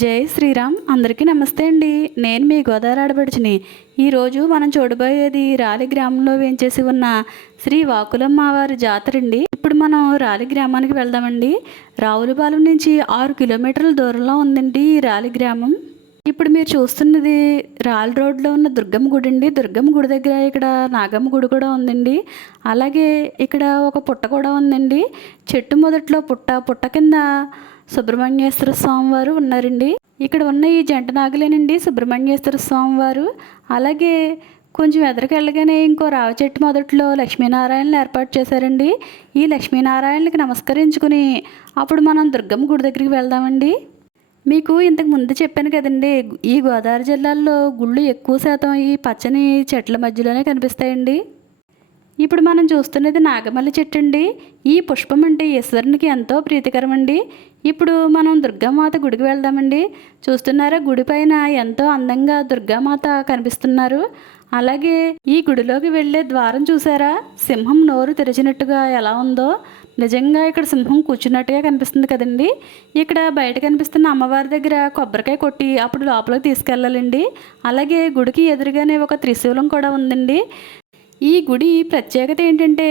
జై శ్రీరామ్. అందరికీ నమస్తే అండి. నేను మీ గోదావరి ఆడపడుచుని. ఈరోజు మనం చూడబోయేది రాలి గ్రామంలో వేంచేసి ఉన్న శ్రీ వాకులమ్మ వారి జాతర అండి. ఇప్పుడు మనం రాలి గ్రామానికి వెళ్దామండి. రావులపాలెం నుంచి 6 కిలోమీటర్ల దూరంలో ఉందండి ఈ రాలి గ్రామం. ఇప్పుడు మీరు చూస్తున్నది రాల్ రోడ్లో ఉన్న దుర్గమ్మ గుడి అండి. దుర్గమ్మ గుడి దగ్గర ఇక్కడ నాగమ్మ గుడి కూడా ఉందండి. అలాగే ఇక్కడ ఒక పుట్ట కూడా ఉందండి. చెట్టు మొదట్లో పుట్ట కింద సుబ్రహ్మణ్యేశ్వర స్వామి వారు ఉన్నారండి. ఇక్కడ ఉన్న ఈ జంట నాగులేనండి సుబ్రహ్మణ్యేశ్వర స్వామి వారు. అలాగే కొంచెం ఎదరికెళ్ళగానే ఇంకో రావి చెట్టు మొదట్లో లక్ష్మీనారాయణలు ఏర్పాటు చేశారండి. ఈ లక్ష్మీనారాయణకి నమస్కరించుకుని అప్పుడు మనం దుర్గమ్మ గుడి దగ్గరికి వెళ్దామండి. మీకు ఇంతకు ముందు చెప్పాను కదండి, ఈ గోదావరి జిల్లాల్లో గుళ్ళు ఎక్కువ శాతం ఈ పచ్చని చెట్ల మధ్యలోనే కనిపిస్తాయండి. ఇప్పుడు మనం చూస్తున్నది నాగమల్లి చెట్టు అండి. ఈ పుష్పం అంటే ఈశ్వరునికి ఎంతో ప్రీతికరం అండి. ఇప్పుడు మనం దుర్గామాత గుడికి వెళ్దామండి. చూస్తున్నారా, గుడి పైన ఎంతో అందంగా దుర్గామాత కనిపిస్తున్నారు. అలాగే ఈ గుడిలోకి వెళ్ళే ద్వారం చూసారా, సింహం నోరు తెరిచినట్టుగా ఎలా ఉందో. నిజంగా ఇక్కడ సింహం కూర్చున్నట్టుగా కనిపిస్తుంది కదండి. ఇక్కడ బయట కనిపిస్తున్న అమ్మవారి దగ్గర కొబ్బరికాయ కొట్టి అప్పుడు లోపలికి తీసుకెళ్ళాలండి. అలాగే గుడికి ఎదురుగానే ఒక త్రిశూలం కూడా ఉందండి. ఈ గుడి ప్రత్యేకత ఏంటంటే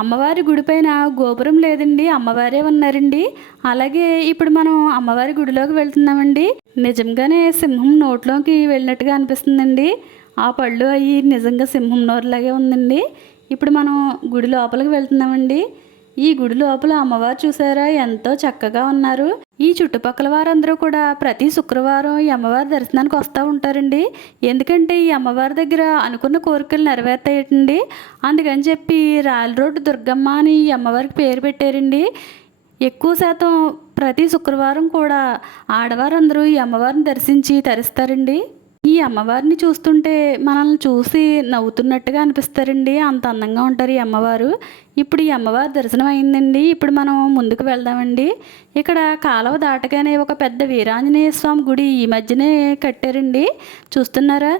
అమ్మవారి గుడి పైన గోపురం లేదండి, అమ్మవారే ఉన్నారండి. అలాగే ఇప్పుడు మనం అమ్మవారి గుడిలోకి వెళ్తున్నామండి. నిజంగానే సింహం నోట్లోకి వెళ్ళినట్టుగా అనిపిస్తుందండి. ఆ పళ్ళు అవి నిజంగా సింహం నోరులాగే ఉందండి. ఇప్పుడు మనం గుడి లోపలికి వెళ్తున్నామండి. ఈ గుడి లోపల అమ్మవారు చూసారా ఎంతో చక్కగా ఉన్నారు. ఈ చుట్టుపక్కల వారందరూ కూడా ప్రతి శుక్రవారం ఈ అమ్మవారి దర్శనానికి వస్తూ ఉంటారండి. ఎందుకంటే ఈ అమ్మవారి దగ్గర అనుకున్న కోరికలు నెరవేర్తాయండి. అందుకని చెప్పి రాయల్ రోడ్ దుర్గమ్మ అని ఈ అమ్మవారికి పేరు పెట్టారండి. ఎక్కువ శాతం ప్రతి శుక్రవారం కూడా ఆడవారందరూ ఈ అమ్మవారిని దర్శించి తరిస్తారండి. ఈ అమ్మవారిని చూస్తుంటే మనల్ని చూసి నవ్వుతున్నట్టుగా అనిపిస్తారండి. అంత అందంగా ఉంటారు ఈ అమ్మవారు. ఇప్పుడు ఈ అమ్మవారి దర్శనం అయిందండి. ఇప్పుడు మనం ముందుకు వెళ్దామండి. ఇక్కడ కాలువ దాటగానే ఒక పెద్ద వీరాంజనేయ స్వామి గుడి ఈ మధ్యనే కట్టారండి. చూస్తున్నారా,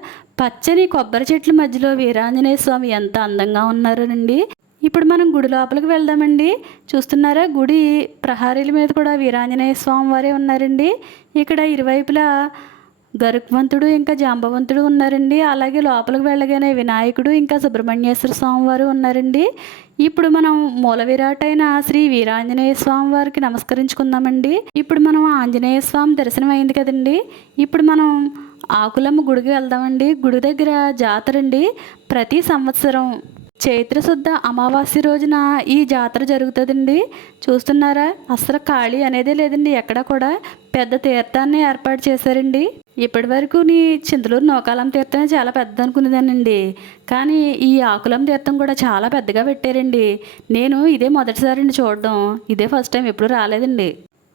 పచ్చని కొబ్బరి చెట్ల మధ్యలో వీరాంజనేయ స్వామి ఎంత అందంగా ఉన్నారోనండి. ఇప్పుడు మనం గుడి లోపలికి వెళ్దామండి. చూస్తున్నారా, గుడి ప్రహారీల మీద కూడా వీరాంజనేయ స్వామి వారే ఉన్నారండి. ఇక్కడ ఇరువైపులా గరుత్మంతుడు ఇంకా జాంబవంతుడు ఉన్నారండి. అలాగే లోపలికి వెళ్ళగానే వినాయకుడు ఇంకా సుబ్రహ్మణ్యేశ్వర స్వామి వారు ఉన్నారండి. ఇప్పుడు మనం మూల విరాటైన శ్రీ వీరాంజనేయ స్వామి వారికి నమస్కరించుకుందామండి. ఇప్పుడు మనం ఆంజనేయ స్వామి దర్శనం అయింది కదండి. ఇప్పుడు మనం ఆకులమ్మ గుడికి వెళ్దామండి. గుడి దగ్గర జాతర అండి. ప్రతి సంవత్సరం చైత్రశుద్ధ అమావాస్య రోజున ఈ జాతర జరుగుతుందండి. చూస్తున్నారా, అసలు ఖాళీ అనేదే లేదండి. ఎక్కడ కూడా పెద్ద తీర్థాన్ని ఏర్పాటు చేశారండి. ఇప్పటి వరకు నీ చింతలూరు నూకాలం తీర్థమే చాలా పెద్ద అనుకునేదానండి, కానీ ఈ ఆకులం తీర్థం కూడా చాలా పెద్దగా పెట్టారండి. నేను ఇదే మొదటిసారి చూడడం, ఇదే ఫస్ట్ టైం, ఎప్పుడు రాలేదండి.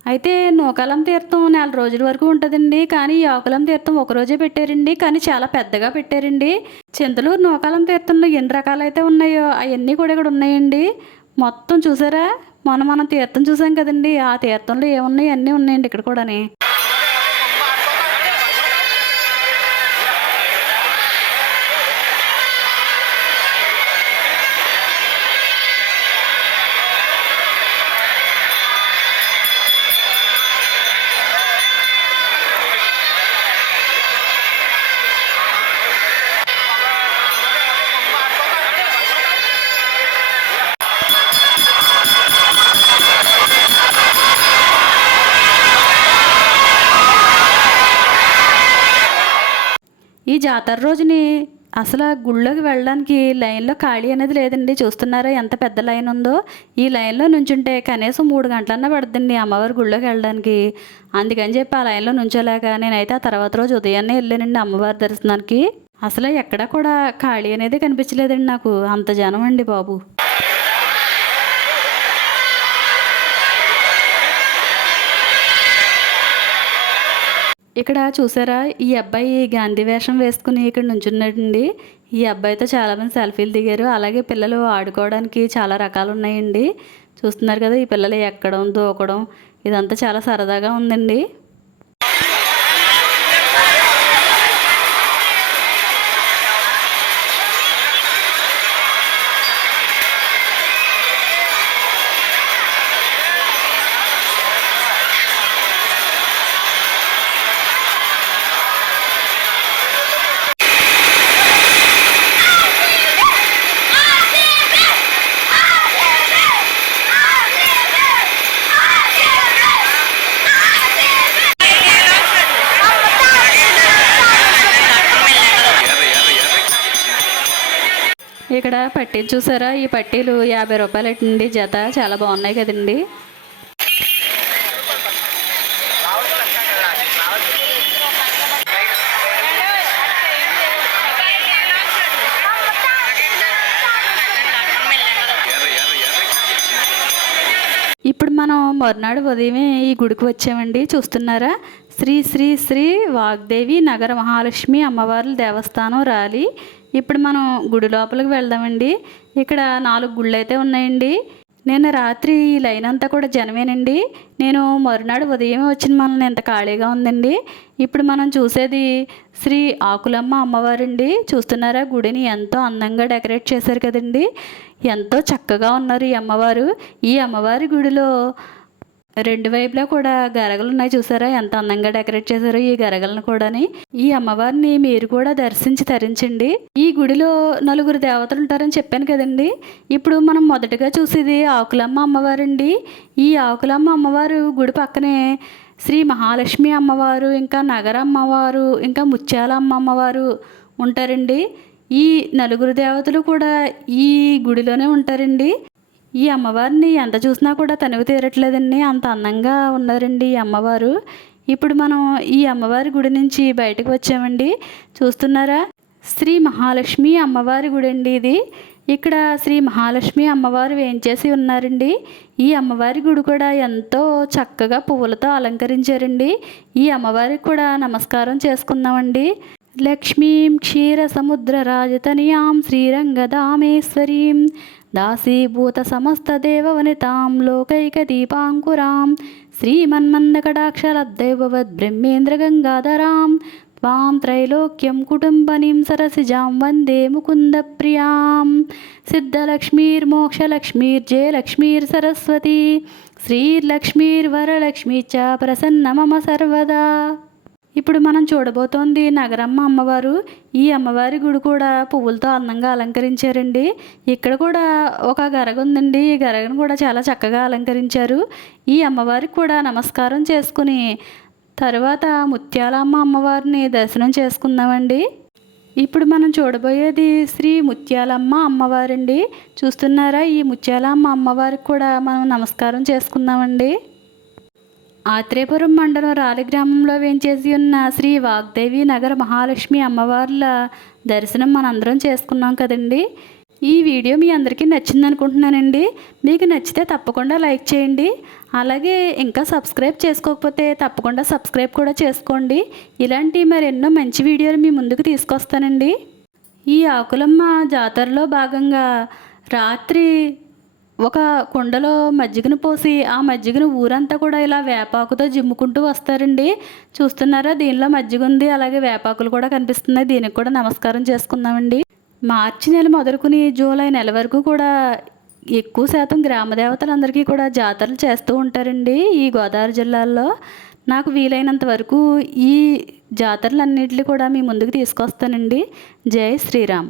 అయితే నూకాలం తీర్థం 4 రోజుల వరకు ఉంటుందండి, కానీ ఈ ఆకులం తీర్థం ఒకరోజే పెట్టారండి, కానీ చాలా పెద్దగా పెట్టారండి. చింతలూరు నూకాలం తీర్థంలో ఎన్ని రకాలైతే ఉన్నాయో అవన్నీ కూడా ఇక్కడ ఉన్నాయండి. మొత్తం చూసారా, మనం తీర్థం చూసాం కదండి, ఆ తీర్థంలో ఏమున్నాయి అన్నీ ఉన్నాయండి ఇక్కడ కూడాని. ఈ జాతర రోజుని అసలు గుళ్ళోకి వెళ్ళడానికి లైన్లో ఖాళీ అనేది లేదండి. చూస్తున్నారా ఎంత పెద్ద లైన్ ఉందో. ఈ లైన్లో నుంచుంటే కనీసం 3 గంటలన్నా పడుతుందండి అమ్మవారి గుళ్ళోకి వెళ్ళడానికి. అందుకని చెప్పి ఆ లైన్లో నుంచోలేక నేనైతే ఆ తర్వాత రోజు ఉదయాన్నే వెళ్ళానండి అమ్మవారి దర్శనానికి. అసలు ఎక్కడా కూడా ఖాళీ అనేది కనిపించలేదండి నాకు, అంత జనం అండి బాబు. ఇక్కడ చూసారా, ఈ అబ్బాయి గాంధీ వేషం వేసుకుని ఇక్కడ నుంచున్నాడండి. ఈ అబ్బాయితో చాలామంది సెల్ఫీలు దిగారు. అలాగే పిల్లలు ఆడుకోవడానికి చాలా రకాలు ఉన్నాయండి. చూస్తున్నారు కదా, ఈ పిల్లలు ఎక్కడం దూకడం ఇదంతా చాలా సరదాగా ఉందండి. ఇక్కడ పట్టీలు చూసారా, ఈ పట్టీలు 50 రూపాయలండి జత. చాలా బాగున్నాయి కదండి. ఇప్పుడు మనం మరునాడు ఉదయమే ఈ గుడికి వచ్చామండి. చూస్తున్నారా, శ్రీ శ్రీ శ్రీ వాగ్దేవి నగర మహాలక్ష్మి అమ్మవార్ల దేవస్థానం రాలి. ఇప్పుడు మనం గుడి లోపలికి వెళ్దామండి. ఇక్కడ 4 గుళ్ళు అయితే ఉన్నాయండి. నిన్న రాత్రి ఈ లైన్ అంతా కూడా జనమేనండి. నేను మరునాడు ఉదయమే వచ్చిన మనల్ని ఎంత ఖాళీగా ఉందండి. ఇప్పుడు మనం చూసేది శ్రీ ఆకులమ్మ అమ్మవారండి. చూస్తున్నారా, గుడిని ఎంతో అందంగా డెకరేట్ చేశారు కదండి. ఎంతో చక్కగా ఉన్నారు ఈ అమ్మవారు. ఈ అమ్మవారి గుడిలో 2 వైపులా కూడా గరగలు ఉన్నాయి. చూసారా ఎంత అందంగా డెకరేట్ చేశారో ఈ గరగలను కూడాని. ఈ అమ్మవారిని మీరు కూడా దర్శించి తరించండి. ఈ గుడిలో 4 దేవతలు ఉంటారని చెప్పాను కదండి. ఇప్పుడు మనం మొదటగా చూసేది ఆకులమ్మ అమ్మవారండి. ఈ ఆకులమ్మ అమ్మవారు గుడి పక్కనే శ్రీ మహాలక్ష్మి అమ్మవారు, ఇంకా నగర అమ్మవారు, ఇంకా ముత్యాలమ్మ అమ్మవారు ఉంటారండి. ఈ 4 దేవతలు కూడా ఈ గుడిలోనే ఉంటారండి. ఈ అమ్మవారిని ఎంత చూసినా కూడా తనివి తీరట్లేదండి. అంత అందంగా ఉన్నారండి ఈ అమ్మవారు. ఇప్పుడు మనం ఈ అమ్మవారి గుడి నుంచి బయటకు వచ్చామండి. చూస్తున్నారా, శ్రీ మహాలక్ష్మి అమ్మవారి గుడి అండి ఇది. ఇక్కడ శ్రీ మహాలక్ష్మి అమ్మవారు వేంచేసి ఉన్నారండి. ఈ అమ్మవారి గుడి కూడా ఎంతో చక్కగా పువ్వులతో అలంకరించారండి. ఈ అమ్మవారికి కూడా నమస్కారం చేసుకుందామండి. లక్ష్మీం క్షీర సముద్ర రాజతనియాం శ్రీరంగదామేశ్వరీం దాసీభూత సమస్త దేవవనితాం లోకైక దీపాంకురాం శ్రీమన్మందకటాక్షలబ్దైవవద్ బ్రహ్మేంద్ర గంగాధరాం త్వాం త్రైలోక్యం కుటుంబనీం సరసిజాం వందే ముకుంద ప్రియాం సిద్ధలక్ష్మీర్మోక్షలక్ష్మీర్జయలక్ష్మీర్ సరస్వతి శ్రీర్లక్ష్మీర్వరలక్ష్మీ చ ప్రసన్న మమ సర్వదా. ఇప్పుడు మనం చూడబోతోంది నగరమ్మ అమ్మవారు. ఈ అమ్మవారి గుడి కూడా పువ్వులతో అందంగా అలంకరించారండి. ఇక్కడ కూడా ఒక గరగ ఉందండి. ఈ గరగను కూడా చాలా చక్కగా అలంకరించారు. ఈ అమ్మవారికి కూడా నమస్కారం చేసుకుని తర్వాత ముత్యాలమ్మ అమ్మవారిని దర్శనం చేసుకుందామండి. ఇప్పుడు మనం చూడబోయేది శ్రీ ముత్యాలమ్మ అమ్మవారండి. చూస్తున్నారా, ఈ ముత్యాలమ్మ అమ్మవారికి కూడా మనం నమస్కారం చేసుకుందామండి. ఆత్రేయపురం మండలం రాలి గ్రామంలో వేంచేసి ఉన్న శ్రీ వాగ్దేవి నగర మహాలక్ష్మి అమ్మవార్ల దర్శనం మనందరం చేసుకున్నాం కదండి. ఈ వీడియో మీ అందరికీ నచ్చింది అనుకుంటున్నానండి. మీకు నచ్చితే తప్పకుండా లైక్ చేయండి. అలాగే ఇంకా సబ్స్క్రైబ్ చేసుకోకపోతే తప్పకుండా సబ్స్క్రైబ్ కూడా చేసుకోండి. ఇలాంటి మరెన్నో మంచి వీడియోలు మీ ముందుకు తీసుకొస్తానండి. ఈ ఆకులమ్మ జాతరలో భాగంగా రాత్రి ఒక కుండలో మజ్జిగను పోసి ఆ మజ్జిగను ఊరంతా కూడా ఇలా వేపాకుతో జిమ్ముకుంటూ వస్తారండి. చూస్తున్నారా, దీనిలో మజ్జిగ ఉంది, అలాగే వేపాకులు కూడా కనిపిస్తున్నాయి. దీనికి కూడా నమస్కారం చేసుకుందామండి. మార్చి నెల మొదలుకుని జూలై నెల వరకు కూడా ఎక్కువ శాతం గ్రామ దేవతలందరికీ కూడా జాతరలు చేస్తూ ఉంటారండి ఈ గోదావరి జిల్లాల్లో. నాకు వీలైనంత వరకు ఈ జాతరలన్నింటినీ కూడా మీ ముందుకు తీసుకొస్తానండి. జై శ్రీరామ్.